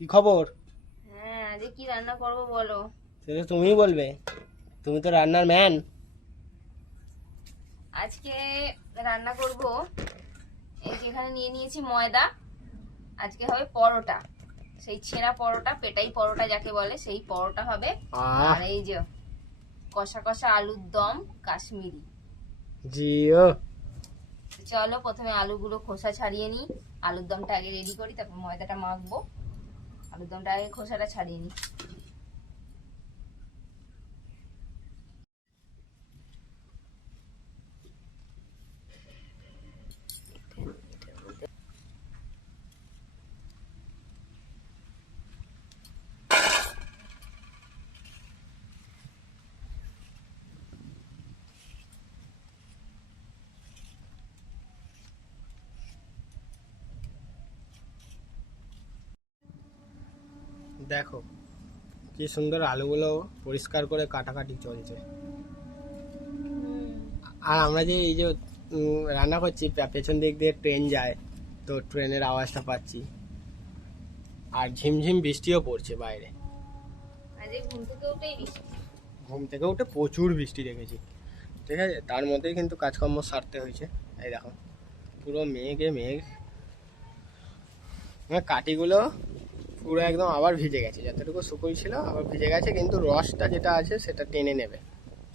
কি খবর? হ্যাঁ, আজকে কি রান্না করবো বলো। সেটা তুমিই বলবে, তুমি তো রান্নার ম্যান। আজকে রান্না করব, এই যেখানে নিয়ে নিয়েছি ময়দা। আজকে হবে পরোটা, সেই ছেঁড়া পরোটা, পেটাই পরোটা যাকে বলে সেই পরোটা হবে। আহ আর এই যে কষা কষা আলুর দম কাশ্মীরি। জিও। চলো প্রথমে আলুগুলো খোসা ছাড়িয়ে নিই। আলুর দমটা আগে রেডি করি, তারপর ময়দাটা মাখবো। আলুর দমটা আগে খোসাটা ছাড়িয়ে নিই। দেখো কি সুন্দর আলুগুলো পরিষ্কার করে কাটাকাটি চলছে। আর আমরা যে এই যে রান্না করছি, পেছন দিক দিয়ে ট্রেন যায়, তো ট্রেনের আওয়াজটা পাচ্ছি। আর ঝিমঝিম বৃষ্টিও পড়ছে বাইরে। আজকে ঘুম থেকে উঠেই বৃষ্টি। ঘুম থেকে উঠে প্রচুর বৃষ্টি দেখেছি, ঠিক আছে। তার মধ্যেই কিন্তু কাজকর্ম সারতে হয়েছে। এই দেখো পুরো মেঘে মেঘ, কাঠিগুলো পুরো একদম আবার ভিজে গেছে। যতটুকু শুকোই ছিল আবার ভিজে গেছে, কিন্তু রসটা যেটা আছে সেটা টেনে নেবে।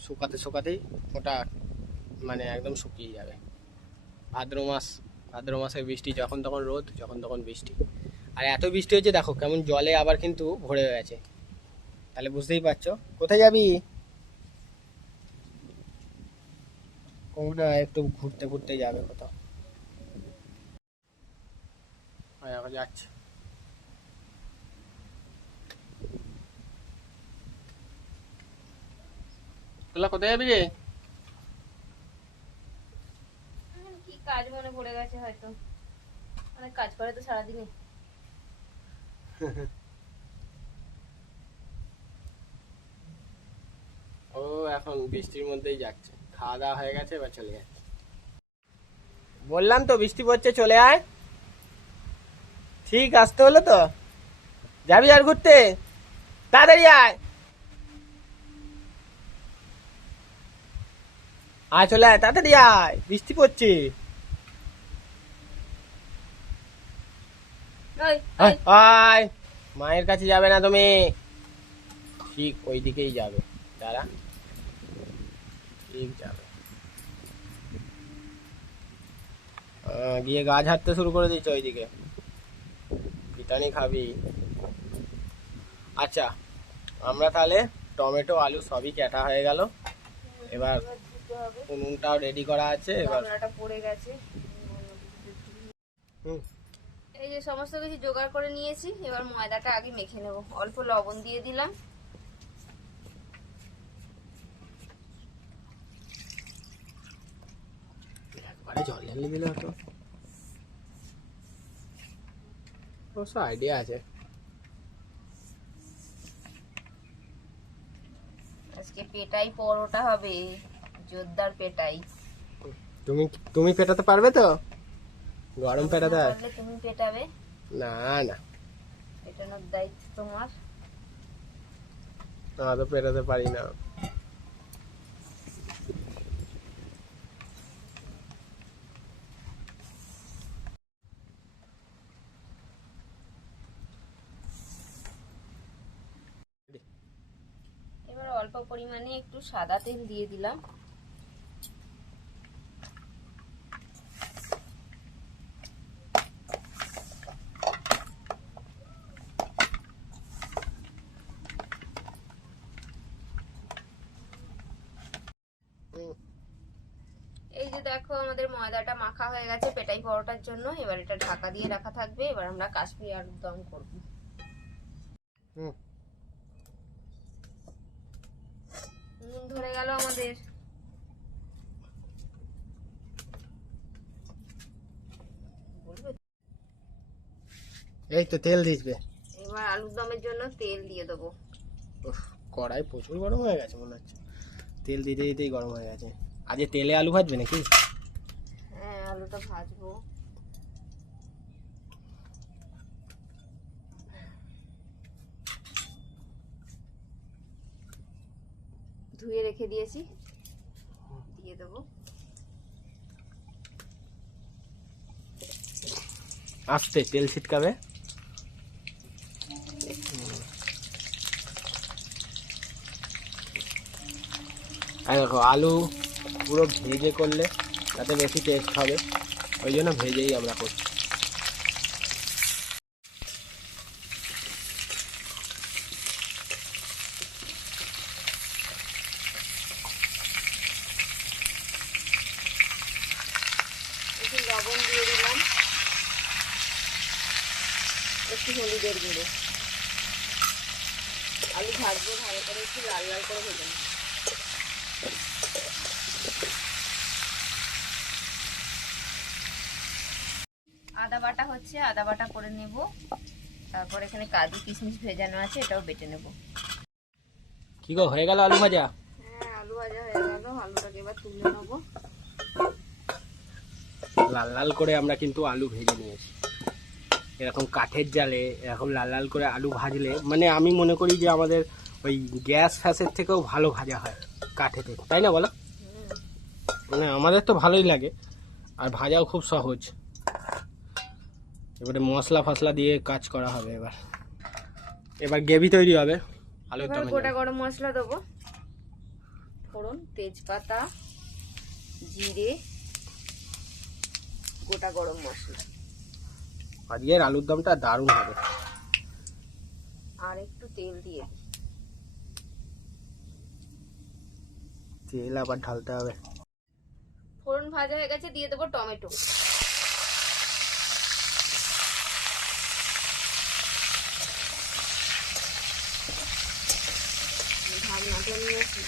শুকাতে শুকাতেই ওটা মানে একদম শুকিয়ে যাবে। ভাদ্র মাস, ভাদ্র মাসের বৃষ্টি, যখন তখন রোদ, যখন তখন বৃষ্টি। আর এত বৃষ্টি হচ্ছে দেখো কেমন জলে আবার কিন্তু ভরে গেছে। তাহলে বুঝতেই পারছো কোথায় যাবি। কোনটা একটু ঘুরতে ঘুরতে যাবে কোথাও। এখন যাচ্ছে। তোলা কোথায় যাবি রে? কি কাজ মনে পড়ে গেছে হয়তো, অনেক কাজ করে তো সারাদিনে। ও এখন বৃষ্টির মধ্যেই যাচ্ছে, খাওয়া দাওয়া হয়ে গেছে, এবার চলে যাচ্ছে। বললাম তো বৃষ্টি পড়ছে, চলে আয়। ঠিক আসতে হলো তো, যাবি আর ঘুরতে? তাড়াতাড়ি আয়, আয় চলে আয়, তাড়াতাড়ি আয়, বৃষ্টি পড়ছে। ওই, আয় ওই। আয়। মায়ের কাছে যাবে না তুমি, ঠিক ওই দিকেই যাবে। দাঁড়া, ঠিক যাবে। গিয়ে গা ঝাড়তে শুরু করে দিচ্ছে ওইদিকে, পিটানি খাবি। আচ্ছা, আমরা তাহলে টমেটো আলু সবই কাটা হয়ে গেল। এবার এবার ধুতে হবে। উনুনটাও রেডি করা আছে এবার। গামলাটা পড়ে গেছে। হুম, এই যে সমস্ত কিছু জোগাড় করে নিয়েছি, এবার ময়দাটা আগে মেখে নেব। অল্প লবণ দিয়ে দিলাম। একবারে জল ঢেলে দিলে হতো, অবশ্য আইডিয়া আছে। আজকে পেটাই পরোটা হবে, জোরদার পেটাই। তুমি তুমি পেটাতে পারবে তো? গরম আমি পেটাতে না হয়? পারলে তুমি পেটাবে। না না, পেটানোর দায়িত্ব তোমার। আমরা তো পেটাতে পারি না। এবার অল্প পরিমাণে একটু সাদা তেল দিয়ে দিলাম। হুম, এই যে দেখো আমাদের ময়দাটা মাখা হয়ে গেছে পেটাই পরোটার জন্য। এবার এটা ঢাকা দিয়ে রাখা থাকবে। এবার আমরা কাশ্মীরি আলুর দম করবো। হুম। নুন ধরে গেল আমাদের। এই তো তেল দিসবে। এবার আলুর দমের জন্য তেল দিয়ে দেবো। উফ, কড়াই প্রচুর গরম হয়ে গেছে মনে হচ্ছে। তেল দিতে দিতেই গরম হয়ে গেছে। আজকে তেলে আলু ভাজবে নাকি? হ্যাঁ, আলুটা ভাজবো। ধুয়ে রেখে দিয়েছি, দিয়ে দেবো। আস্তে তেল ছিটকাবে। আর দেখো আলু পুরো ভেজে করলে তাতে বেশি টেস্ট হবে, ওই জন্য ভেজেই আমরা করছি। একটু লবণ দিয়ে দিলাম, একটু হলুদের গুঁড়ো। আলু ভাজবো, ভালো করে একটু লাল লাল করে ভেজে নেব। আদা বাটা হচ্ছে, আদা বাটা করে নেব। তারপর এখানে কাজু কিশমিশ ভেজানো আছে, এটাও বেটে নেব। কি গো, হয়ে গেল আলু ভাজা? হ্যাঁ, আলু ভাজা হয়ে গেল। আলুটাকে এবার তুলে নেব। লাল লাল করে আমরা কিন্তু আলু ভেজে নিয়েছি। এরকম কাঠের জালে এরকম লাল লাল করে আলু ভাজলে মানে আমি মনে করি যে আমাদের ওই গ্যাস ফ্যাসের থেকেও ভালো ভাজা হয় কাঠেতে, তাই না বলো? মানে আমাদের তো ভালোই লাগে, আর ভাজাও খুব সহজ। এবারে মশলা ফসলা দিয়ে কাজ করা হবে। এবার গ্রেভি তৈরি হবে। আলুর এবার দমে গোটা গরম মশলা দেবো, ফোড়ন, তেজপাতা, জিরে, গোটা গরম মশলা। আজকের আলুর দমটা দারুণ হবে। আর একটু তেল দিয়ে দিই। তেল আবার ঢালতে হবে। ফোড়ন ভাজা হয়ে গেছে, দিয়ে দেবো টমেটো। ঢাকনাটা নিয়ে আসি।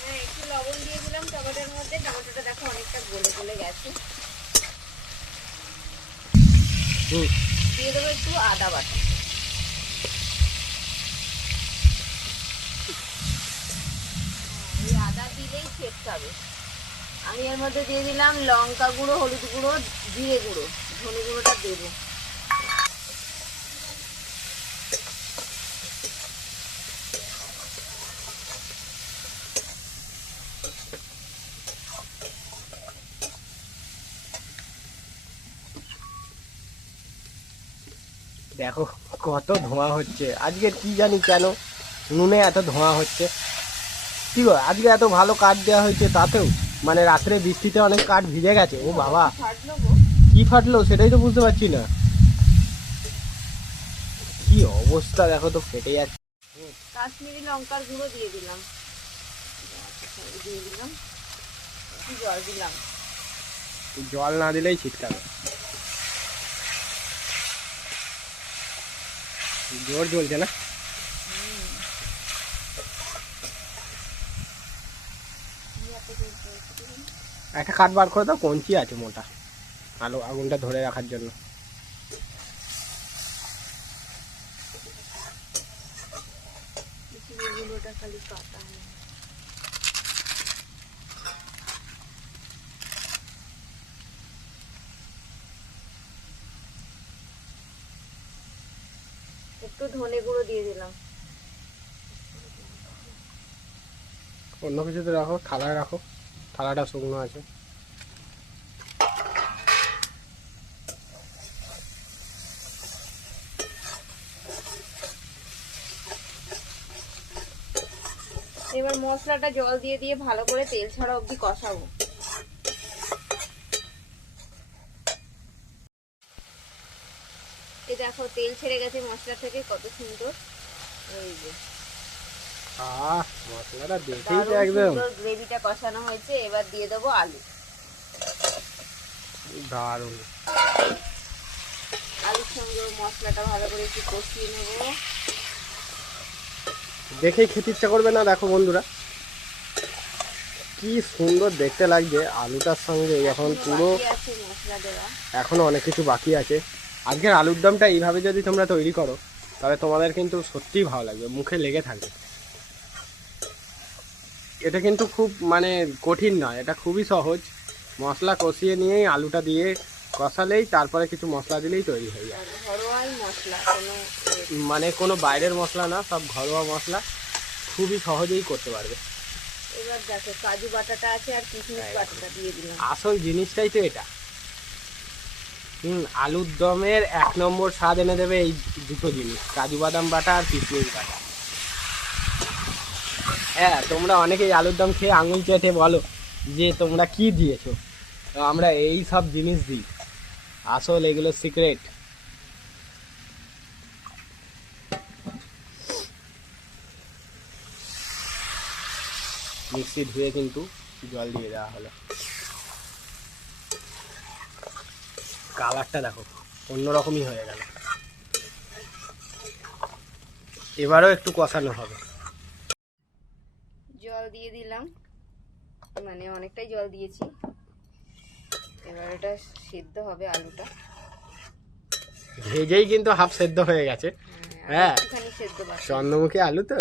হ্যাঁ, একটু লবণ দিয়ে দিলাম টমেটোর মধ্যে। টমেটোটা দেখো অনেকটা গলে গলে গেছে। দিয়ে দেবো একটু আদা বাটা। এই আদা দিলেই ছেটকাবে। আমি এর মধ্যে দিয়ে দিলাম লঙ্কা গুঁড়ো, হলুদ গুঁড়ো, জিরে গুঁড়ো, ধনে গুঁড়োটা দেবো। দেখো কত ধোঁয়া হচ্ছে আজকের, কি জানি কেন নুনে এত ধোঁয়া হচ্ছে। কি গো, আজকে এত ভালো কাঠ দেওয়া হয়েছে, তাতেও মানে রাত্রে বৃষ্টিতে অনেক কাঠ ভিজে গেছে। ও বাবা, ফাটলো গো। কি ফাটলো সেটাই তো বুঝতে পারছি না। কি অবস্থা দেখো তো, ফেটে যাচ্ছে। কাশ্মীরি লঙ্কার গুঁড়ো দিয়ে দিলাম, দিয়ে দিলাম একটু জল দিলাম। জল না দিলেই ছিটকাবে। জোর জ্বলছে না? একটা কাঠ বার করে দাও, কঞ্চি আছে মোটা, আলো আগুনটা ধরে রাখার জন্য। গুঁড়োটা খালি কাটা হয়। একটু ধনে গুঁড়ো দিয়ে দিলাম। অন্য কিছুতে রাখো, থালায় রাখো, থালাটা শুকনো আছে। এবার মশলাটা জল দিয়ে দিয়ে ভালো করে তেল ছাড়া অবধি কষাবো। এই দেখো তেল ছেড়ে গেছে মশলা থেকে, কত সুন্দর। এই যে মশলাটা দেখেই তো একদম গ্রেভিটা কষানো হয়েছে। এবার দিয়ে দেবো আলু। দারুণ। আলুর সঙ্গে মশলাটা ভালো করে একটু কষিয়ে নেব। দেখেই খেতে ইচ্ছা করবে না? দেখো বন্ধুরা কি সুন্দর দেখতে লাগছে আলুটার সঙ্গে। এখন পুরো মশলা দেওয়া, এখনো অনেক কিছু বাকি আছে। আজকের আলুর দমটা এইভাবে যদি তোমরা তৈরি করো তাহলে তোমাদের কিন্তু সত্যিই ভালো লাগবে, মুখে লেগে থাকবে। এটা কিন্তু খুব মানে কঠিন নয়, এটা খুবই সহজ। মশলা কষিয়ে নিয়েই আলুটা দিয়ে কষালেই তারপরে কিছু মশলা দিলেই তৈরি হয়ে যায়। ঘরোয়াই মশলা, মানে কোনো বাইরের মশলা না, সব ঘরোয়া মশলা, খুবই সহজেই করতে পারবে। এবার দেখো কাজু বাটাটা আছে আর কিশমিশ বাটাটা দিয়ে দিলাম। আসল জিনিসটাই তো এটা। আলুর দমের 1 নম্বর স্বাদ এনে দেবে এই দুটো জিনিস, কাজু বাদাম বাটা আর কিশমিশ বাটা। হ্যাঁ, তোমরা অনেকেই আলুর দম খেয়ে আঙুল চেটে বলো যে তোমরা কি দিয়েছো, তো আমরা এই সব জিনিস দিই, আসল এগুলো সিক্রেট। মিক্সি ধুয়ে কিন্তু জল দিয়ে দেওয়া হলো। কালারটা দেখো অন্যরকমই হয়ে গেল। এবারও একটু কষানো হবে। জল দিয়ে দিলাম, মানে অনেকটাই জল দিয়েছি। এবার এটা সিদ্ধ হবে আলুটা। ভেজেই কিন্তু হাফ সেদ্ধ হয়ে গেছে। হ্যাঁ, একটুখানি সেদ্ধ বাকি। চন্দ্রমুখী আলু তো।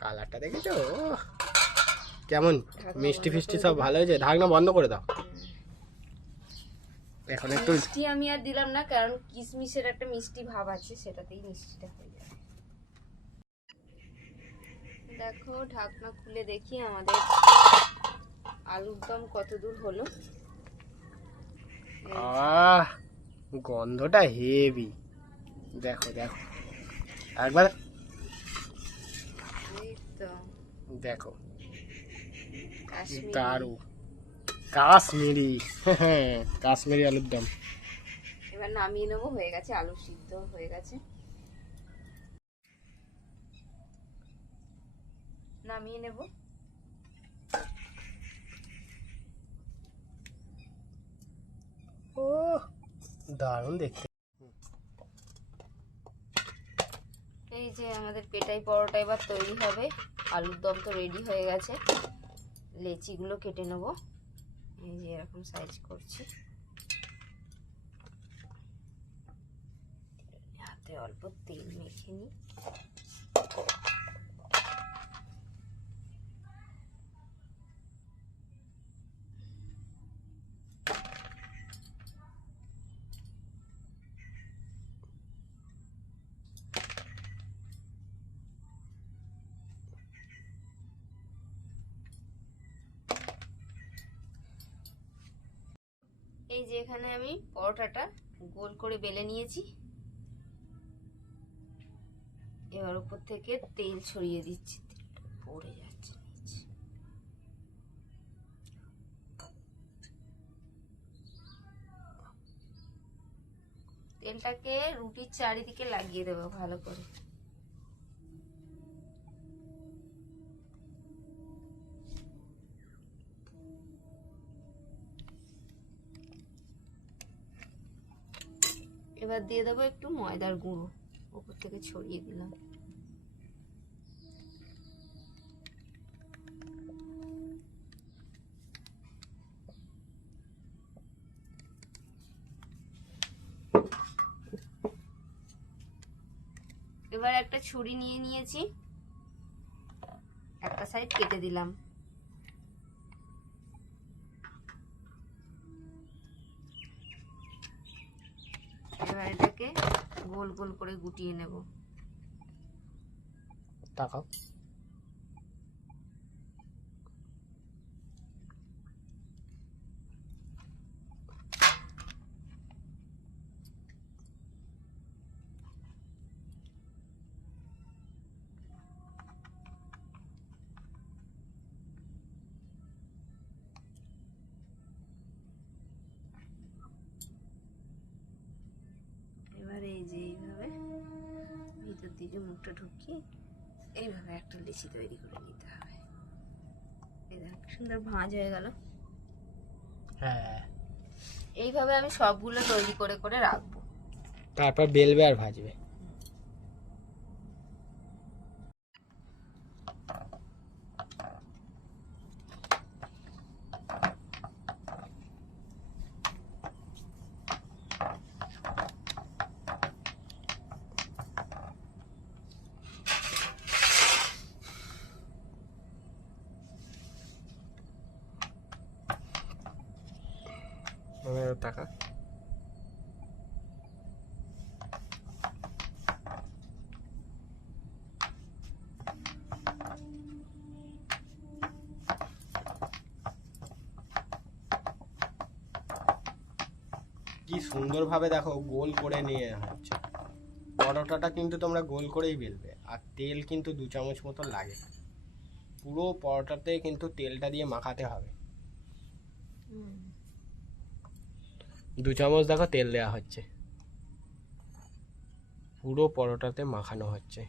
কালারটা দেখেছো কেমন? মিষ্টি ফিষ্টি সব ভালো হয়েছে। ঢাকনা বন্ধ করে দাও। এখন একটু মিষ্টি আমি আর দিলাম না, কারণ কিশমিশের একটা মিষ্টি ভাব আছে, সেটাতেই মিষ্টিটা হয়ে যাবে। দেখো ঢাকনা খুলে দেখি আমাদের আলুর দম কত দূর হলো। আহ, গন্ধটা হেভি। দেখো দেখো একবার এই তো দেখো, কাশ্মীরি। দারু কাশ্মীরি কাশ্মীরি আলুর দম। এবার নামিয়ে নেবো, হয়ে গেছে, আলু সিদ্ধ হয়ে গেছে, নামিয়ে নেব। ও দারুণ দেখতে। এই যে আমাদের পেটাই পরোটা এবার তৈরি হবে। আলুর দম তো রেডি হয়ে গেছে। লেচিগুলো কেটে নেব, এই যে এরকম সাইজ করছি। হাতে অল্প তেল মেখে নিই। এই যে এখানে আমি পরোটাটা গোল করে বেলে নিয়েছি। এবার উপর থেকে তেল ছড়িয়ে দিচ্ছি, তেলটা পড়ে যাচ্ছে নিচে। তেলটাকে রুটির চারিদিকে লাগিয়ে দেবো ভালো করে। এবার দিয়ে দেবো একটু ময়দার গুঁড়ো, উপর থেকে ছড়িয়ে দিলাম। এবার একটা ছুরি নিয়ে নিয়েছি, একটা সাইড কেটে দিলাম। এবার এটাকে গোল গোল করে গুটিয়ে নেব। তাকাও। এবার এই যে এইভাবে ভিতর দিকে মুখটা ঢুকিয়ে এইভাবে একটা লিচি তৈরি করে নিতে হবে। এই দেখ সুন্দর ভাঁজ হয়ে গেল। হ্যাঁ, এইভাবে আমি সবগুলো তৈরি করে করে রাখবো। তারপর বেলবে আর ভাজবে। টাকা কি সুন্দরভাবে দেখো গোল করে নিয়ে হচ্ছে। পরোটাটা কিন্তু তোমরা গোল করেই বেলবে, আর তেল কিন্তু 2 চামচ মতো লাগে। পুরো পরোটাতে কিন্তু তেলটা দিয়ে মাখাতে হবে। 2 চামচ দেখো তেল দেওয়া হচ্ছে, পুরো পরোটাতে মাখানো হচ্ছে।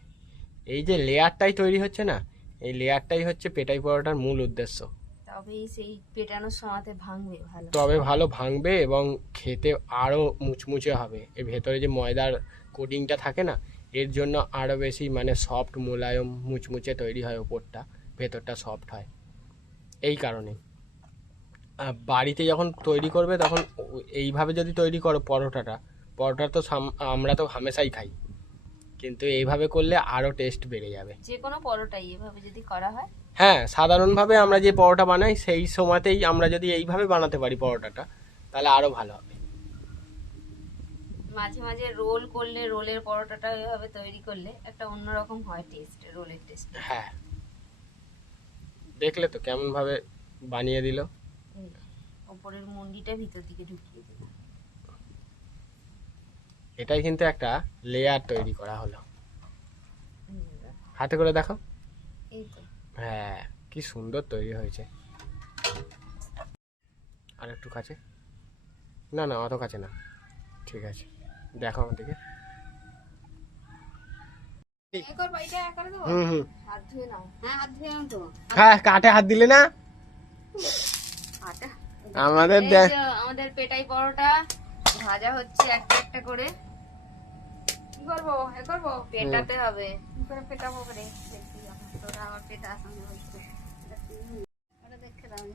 এই যে লেয়ারটাই তৈরি হচ্ছে না, এই লেয়ারটাই হচ্ছে পেটাই পরোটার মূল উদ্দেশ্য। তবেই সেই পেটানোর সময়তে ভাঙবে ভালো। তবে ভালো ভাঙবে এবং খেতে আরো মুচমুচে হবে। এর ভেতরে যে ময়দার কোটিংটা থাকে না, এর জন্য আরো বেশি মানে সফট, মোলায়ম, মুচমুচে তৈরি হয়। ওপরটা, ভেতরটা সফট হয়। এই কারণে বাড়িতে যখন তৈরি করবে তখন এইভাবে যদি তৈরি করো পরোটা তো আমরা তো হামেশাই খাই, কিন্তু এইভাবে করলে আরো টেস্ট বেড়ে যাবে। যে কোনো পরোটাই এভাবে যদি করা হয়। হ্যাঁ, সাধারণভাবে আমরা যে পরোটা বানাই সেই সময়তেই আমরা যদি এইভাবে বানাতে পারি পরোটাটা, তাহলে আরো ভালো হবে। মাঝে মাঝে রোল করলে, রোলের পরোটাটা এভাবে তৈরি করলে একটা অন্যরকম হয় টেস্ট, রোলের টেস্ট। হ্যাঁ, দেখলে তো কেমন ভাবে বানিয়ে দিল। ওপরের মুন্ডিটা ভিতর দিকে ঢুকিয়ে দিল। এটাই কিন্তু একটা লেয়ার তৈরি করা হলো। হাতে করে দেখো। এই তো। হ্যাঁ, কি সুন্দর তৈরি হয়েছে। আর একটু কাছে, না না অত কাছে না, ঠিক আছে, দেখো আমার দিকে। হুম, হাত ধুয়ে নাও। হ্যাঁ, হাত ধুয়ে নাও তো। হ্যাঁ, কাটে হাত দিলে না আমাদের। এই যে আমাদের পেটাই পরোটা ভাজা হচ্ছে একটা একটা করে। কি করবো? এ করবো, পেটাতে হবে। কি করে পেটাবো? করে দেখি তোরা আমার পেটা আসামি হচ্ছে। ওটা দেখে দাও।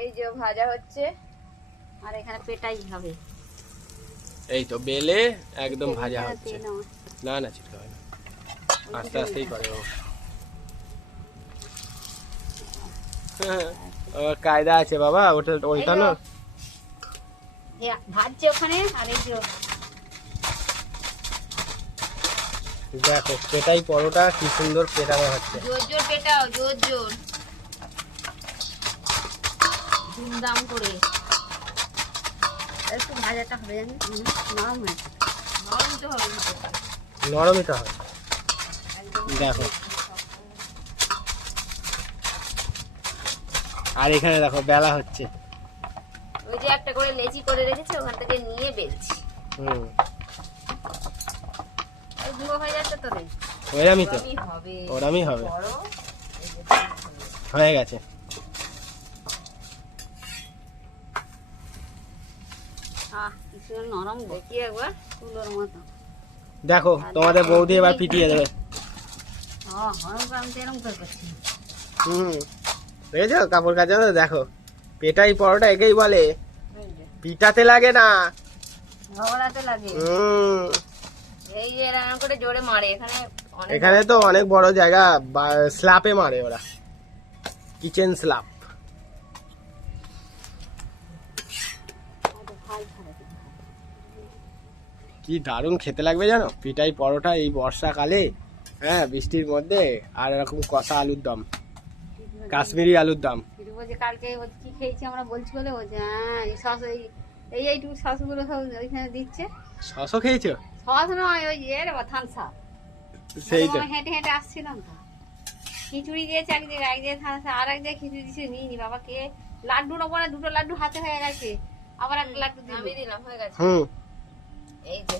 এই যে ভাজা হচ্ছে, আর এখানে পেটাই হবে। এই তো বেলে একদম ভাজা হচ্ছে। না না, চিটকা হয় না, আস্তে আস্তেই করে ও। ওর কায়দা আছে বাবা, ওটা উল্টানো। ভাজছে ওখানে, আর এই যে দেখো পেটাই পরোটা কি সুন্দর পেটানো হচ্ছে। জোর জোর পেটাও, জোর জোর, ধুমধাম করে। একটু ভাজাটা হবে, জানি নরম হয়েছে। নরম তো হবে, নরমই তো হয়। দেখো, আর এখানে দেখো বেলা হচ্ছে। ওই যে একটা করে লেচি করে রেখেছে, ওখান থেকে নিয়ে বেলছি। হুম, আর গুঁড়ো হয়ে যাচ্ছে তো রে। ওরমই তো, হবে, ওরমই হবে। বড় হয়ে গেছে। কিছু নরম, দেখি একবার তুলোর মতো। দেখো তোমাদের বৌদি এবার পিটিয়ে দেবে। হুম, বুঝেছো কাপড় কাচানো? দেখো পেটাই পরোটা একেই বলে, পিটাতে লাগে না, ঝগড়াতে লাগে। এই যে এরকম করে জোরে মারে। এখানে তো অনেক বড় জায়গা, স্ল্যাপে মারে ওরা, কিচেন স্ল্যাপ। কি দারুণ খেতে লাগবে জানো পিটাই পরোটা এই বর্ষাকালে। হ্যাঁ, বৃষ্টির মধ্যে, আর এরকম কষা আলুর দম, কাশ্মীরি আলুর দম। কালকে কি খেয়েছি আমরা বলছি বলে, বলছে হ্যাঁ এইটুকু সসগুলো সব ওইখানে দিচ্ছে। সসও খেয়েছো? সস নয়, ওই থানসা। সেই তো, হেঁটে হেঁটে আসছিলাম তো, খিচুড়ি দিয়েছে এক জায়গায় থানসা, আর এক জায়গায় খিচুড়ি দিয়েছে। নিয়ে নি বাবা, কে লাড্ডুর ওপরে দুটো লাড্ডু হাতে হয়ে গেছে, আবার একটা লাড্ডু দিয়ে দিলাম, হয়ে গেছে। হুম, এই যে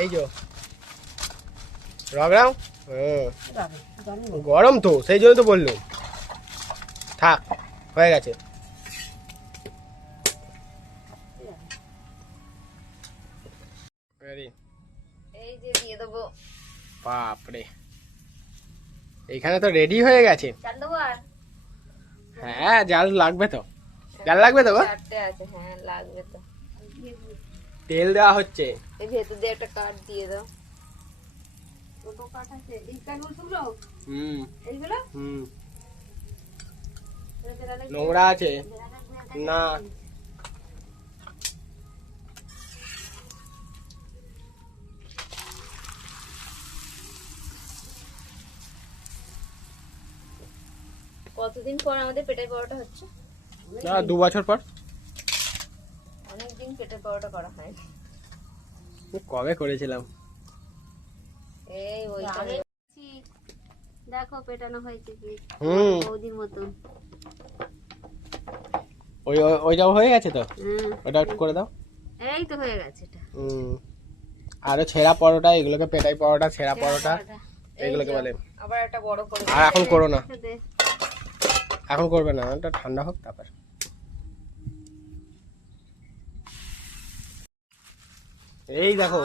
এই যে রগড়াও। গরম তো, সেই জন্য তো বললুম। থাক, হয়ে গেছে। এই যে দিয়ে দেবো। বাপরে, এখানে তো রেডি হয়ে গেছে। চাল দেবো আর? হ্যাঁ, জাল লাগবে তো, জাল লাগবে তো গো। চারটে আছে, হ্যাঁ লাগবে তো। তেল দেওয়া হচ্ছে। এই ভেতর দিয়ে একটা কাঠ দিয়ে দাও। ছোটো কাঠ আছে, এই কাঠগুলো। হুম, এইগুলো হুম, নোংরা আছে না। কতদিন পর আমাদের পেটাই পরোটা হচ্ছে? না, 2 বছর পর। পেটের পরোটা করা হয়নি। কবে করেছিলাম। এই ওই দেখো পেটানো হয়েছে কি বৌদির মতন। ওইটাও হয়ে গেছে তো, হুম, ওটা একটু করে দাও। এই তো হয়ে গেছে এটা। আরো ছেঁড়া পরোটা, এগুলোকে পেটাই পরোটা, ছেঁড়া পরোটা এগুলোকে বলে। আবার একটা বড় করে আর এখন করো না, এখন করবে না, এটা ঠান্ডা হোক তারপর। এই দেখো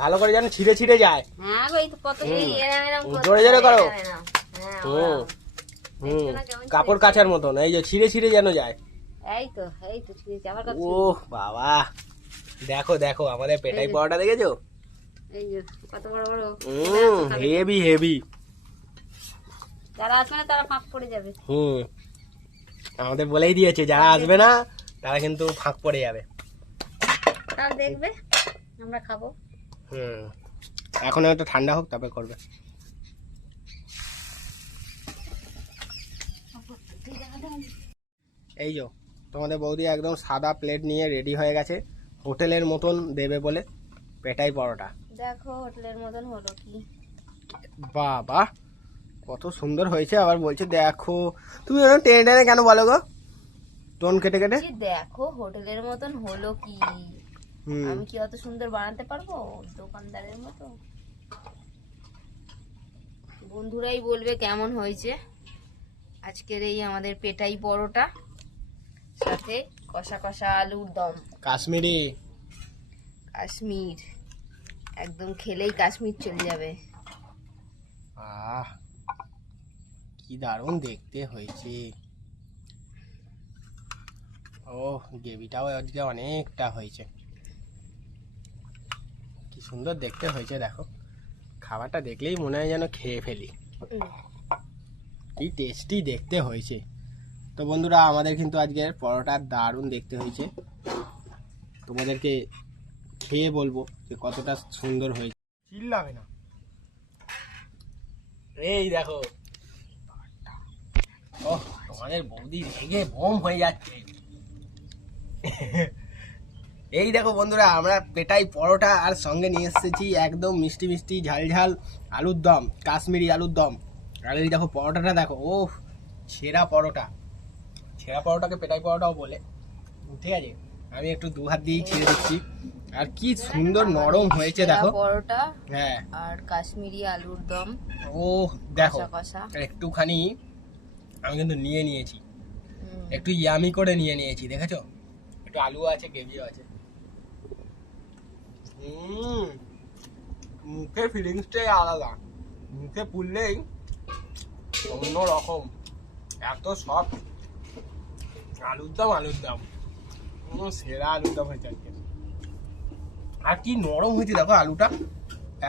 ভালো করে যেন ছিঁড়ে ছিঁড়ে যায়। হ্যাঁ গো, এই তো কত এরম জোরে জোরে করো। হ্যাঁ কাপড় কাচার মতন, এই যে ছিঁড়ে ছিঁড়ে যেন যায়। এই তো ঠিক আছে। আবার কাছে ওহ বাবা, দেখো দেখো আমাদের পেটাই পরোটা দেখেছো? এই যে কত বড় বড়। Heavy heavy. যারা আসবে না তারা ফাঁক পড়ে যাবে। আমাদের বলেই দিয়েছে যারা আসবে না তারা কিন্তু ফাঁক পড়ে যাবে। তাও দেখবে আমরা খাবো। এখন একটু ঠান্ডা হোক তারপর করবে। এই যে তোমাদের বৌদি একদম সাদা প্লেট নিয়ে রেডি হয়ে গেছে, হোটেলের মতন দেবে বলে পেটাই পরোটা। দেখো হোটেলের মতন হলো কি। বাবা কত সুন্দর হয়েছে, আবার বলছে দেখো। তুমি টেনে টেনে কেন বলো গো, টোন কেটে কেটে? দেখো হোটেলের মতন হলো কি। আমি কি অত সুন্দর বানাতে পারবো দোকানদারের মতো? বন্ধুরাই বলবে কেমন হয়েছে আজকের এই আমাদের পেটাই পরোটা, সাথে কষা কষা আলুর দম। কাশ্মীরি, কাশ্মীর একদম খেলেই কাশ্মীর চলে যাবে। আহ কি দারুণ দেখতে হয়েছে। ও গ্রেভিটাও আজকে অনেকটা হয়েছে, কি সুন্দর দেখতে হয়েছে। দেখো খাবারটা দেখলেই মনে হয় যেন খেয়ে ফেলি, কি টেস্টি দেখতে হয়েছে। তো বন্ধুরা আমাদের কিন্তু আজকের পরোটা দারুণ দেখতে হয়েছে, তোমাদেরকে খেয়ে বলবো যে কতটা সুন্দর হয়েছে। চিল্লাবে না। এই দেখো, ও তোমাদের বৌদি রেগে বোম হয়ে যাচ্ছে। এই দেখো বন্ধুরা আমরা পেটাই পরোটা আর সঙ্গে নিয়ে এসেছি একদম মিষ্টি মিষ্টি ঝাল ঝাল আলুর দম, কাশ্মীরি আলুর দম। আর এই দেখো পরোটাটা দেখো, ও ছেঁড়া পরোটা। ছেঁড়া পরোটাকে পেটাই পরোটাও বলে, ঠিক আছে? আমি একটু দু হাত দিয়েই ছেড়ে দিচ্ছি। আর কি সুন্দর নরম হয়েছে দেখো পরোটা। হ্যাঁ, আর কাশ্মীরি আলুর দম। ও দেখো কষা একটুখানি আমি কিন্তু নিয়ে নিয়েছি, একটু ইয়ামি করে নিয়ে নিয়েছি, দেখেছো? একটু আলু আছে, গ্রেভিও আছে। মুখে ফিলিংসটাই আলাদা, মুখে পুড়লেই অন্য রকম, এত সব আলুর দম সেরা আলুর দম হয়েছে আজকে। আর কি নরম হয়েছে দেখো আলুটা,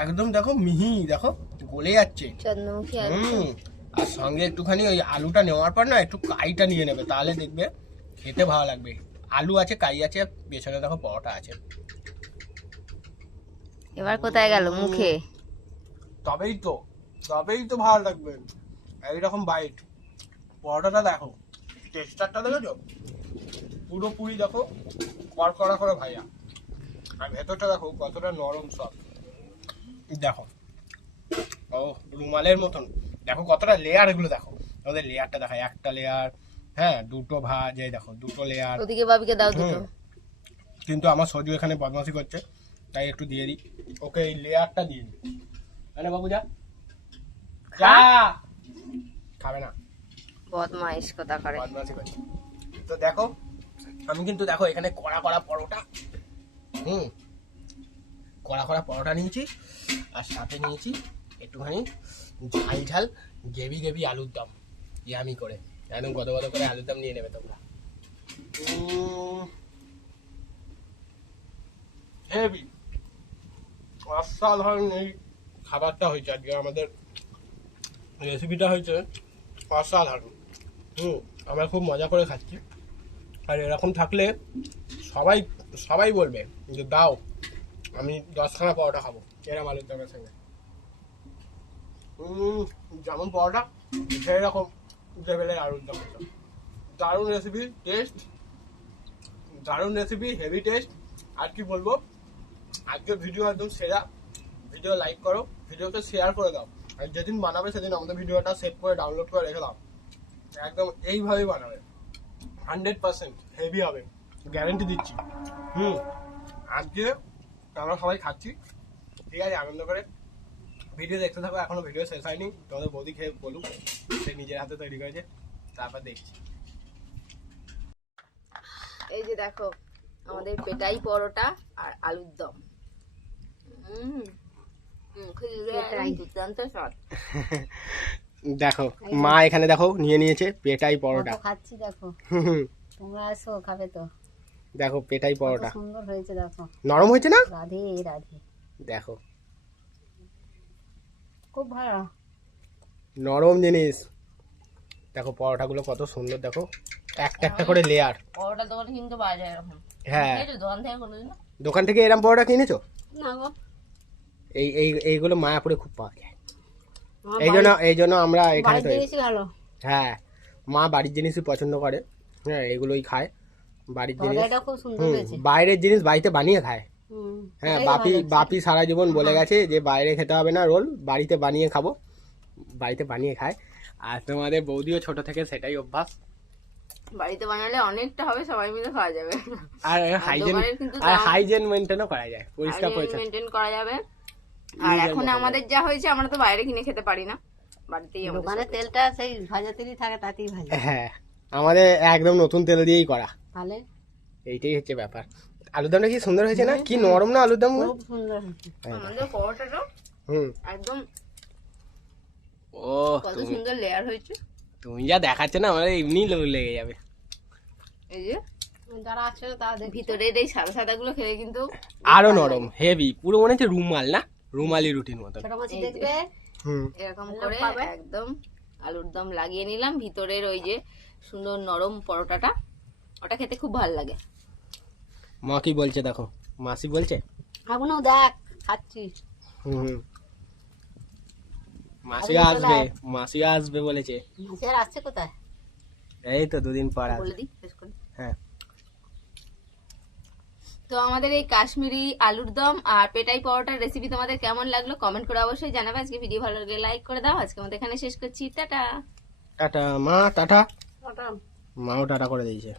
একদম দেখো মিহি, দেখো গলে যাচ্ছে। চন্দ্রমুখী আর সঙ্গে একটুখানি ওই আলুটা নেওয়ার পর না একটু কাইটা নিয়ে নেবে, তাহলে দেখবে খেতে ভালো লাগবে। আলু আছে, কাই আছে, পেছনে দেখো পরোটা আছে। এবার কোথায় গেল মুখে? তবেই তো ভালো লাগবে এইরকম বাইট। পরোটাটা দেখো, টেক্সচারটা দেখেছো? পুরোপুরি দেখো কড়কড়া করে ভাইয়া, আর ভেতরটা দেখো কতটা নরম সব। দেখো ও রুমালের মতন, দেখো কতটা লেয়ার, এগুলো দেখো আমাদের লেয়ারটা দেখা, একটা লেয়ার, হ্যাঁ দুটো ভাজ, এই দেখো দুটো লেয়ার। ওদিকে বাবিকে দাও দুটো। কিন্তু আমার সজু এখানে বদমাশি করছে, তাই একটু দিয়ে দিই ওকে, এই লেয়ারটা দিয়ে দিই। আরে বাবু যা যা, খাবে না, বদমাইশ কথা করে। বদমাশি করছে। তো দেখো আমি কিন্তু দেখো এখানে কড়া কড়া পরোটা, কড়া কড়া পরোটা নিয়েছি, আর সাথে নিয়েছি একটুখানি ঝাল ঝাল গ্রেভি আলুর দম, ইয়ামি করে একদম গদ গদ করে আলুর দম নিয়ে নেবে তোমরা। হেভি অসাধারণ এই খাবারটা হয়েছে আজকে, আমাদের রেসিপিটা হয়েছে অসাধারণ। আমরা খুব মজা করে খাচ্ছি, আর এরকম থাকলে সবাই বলবে যে দাও, আমি 10খানা পরোটা খাবো এরকম আলুর দমের সঙ্গে। যেমন পরোটা সেই রকম লেভেলের আলুর দম, দারুণ রেসিপি, টেস্ট দারুণ রেসিপি, হেভি টেস্ট। আর কি বলবো, আজকের ভিডিও একদম সেরা। ভিডিও লাইক করো, ভিডিওকে শেয়ার করে দাও, আর যেদিন বানাবে সেদিন আমাদের ভিডিওটা সেভ করে ডাউনলোড করে রেখে দাও। একদম এইভাবেই বানাবে, 100% হেভি হবে, গ্যারেন্টি দিচ্ছি। আজকে আমরা সবাই খাচ্ছি, ঠিক আছে, আনন্দ করে। ভিডিও দেখতে থাকো, এখনো ভিডিও শেষ হয়নি। তোমাদের বৌদি খেয়ে বলুক, সে নিজের হাতে তৈরি করেছে, তারপর দেখছি। এই যে দেখো আমাদের পেটাই পরোটা আর আলুর দম। দুর্দান্ত স্বাদ। দেখো মা এখানে দেখো নিয়ে নিয়েছে পেটাই পরোটা। খাচ্ছি দেখো, তোমরা আসো খাবে তো। দেখো পেটাই পরোটা সুন্দর হয়েছে দেখো, নরম হয়েছে না? রাধে রাধে। দেখো খুব ভালো নরম জিনিস। দেখো পরোটাগুলো কত সুন্দর, দেখো একটা একটা করে লেয়ার। পরোটা দোকানে কিন্তু পাওয়া যায় এরকম। হ্যাঁ, দোকান থেকে কোনোদিন দোকান থেকে এরকম পরোটা কিনেছো? না গো, এইগুলো মায়াপুরে খুব পাওয়া যায়। এই জন্য আমরা এখানে তৈরি। ভালো। হ্যাঁ, মা বাড়ির জিনিসই পছন্দ করে। হ্যাঁ, এগুলোই খায় বাড়ির জিনিস। তরকারিটা খুব সুন্দর হয়েছে। বাইরের জিনিস বাড়িতে বানিয়ে খায়। হ্যাঁ, বাপি সারা জীবন বলে গেছে যে বাইরে খেতে হবে না, রোল বাড়িতে বানিয়ে খাবো। বাড়িতে বানিয়ে খায়। আর তোমাদের বৌদিও ছোট থেকে সেটাই অভ্যাস। বাড়িতে বানালে অনেকটা হবে, সবাই মিলে খাওয়া যাবে। আর হাইজেন মেনটেনও করা যায়, পরিষ্কার পরিচ্ছন্ন মেনটেন করা যাবে। আর এখন আমাদের যা হয়েছে, আমরা তো বাইরে কিনে খেতে পারি না, বাড়িতেই আমাদের দোকানে সব। তেলটা সেই ভাজা তেলই থাকে, তাতেই ভাজা। হ্যাঁ, আমাদের একদম নতুন তেল দিয়েই করা। তাহলে এইটাই হচ্ছে ব্যাপার। আলুর দমটা কি সুন্দর হয়েছে না? কি নরম না আলুর দম? খুব সুন্দর হয়েছে। আমাদের পরোটাটা একদম ও কত সুন্দর লেয়ার হয়েছে। তুমি যা দেখাচ্ছ না, আমার এমনি লোভ লেগে যাবে। এই যে যারা আছে তাদের ভিতরের এই সাদা সাদা গুলো খেলে কিন্তু আরো নরম, হেভি, পুরো মনে হচ্ছে রুমাল না, রুমালি রুটির মতো। ছোট মাছ এই যে। দেখবে এরকম করে একদম আলুর দম লাগিয়ে নিলাম। ভিতরের ওই যে সুন্দর নরম পরোটাটা, ওটা খেতে খুব ভালো লাগে। মা কি বলছে দেখো, মাসি বলছে এখনো দেখ খাচ্ছি। মাসিরা আসবে বলেছে। মাছের আসছে কোথায়? এই তো দুদিন পর বলে আসবে। দিই শেষ করে। হ্যাঁ, তো আমাদের এই কাশ্মীরি আলুর দম আর পেটাই পরোটার রেসিপি তোমাদের কেমন লাগলো কমেন্ট করে অবশ্যই জানাবে। আজকে ভিডিও ভালো লাগলে লাইক করে দাও। আজকে আমাদের এখানে শেষ করছি, টাটা। টাটা মা, টাটা। ওটা মাও টাটা করে দিয়েছে।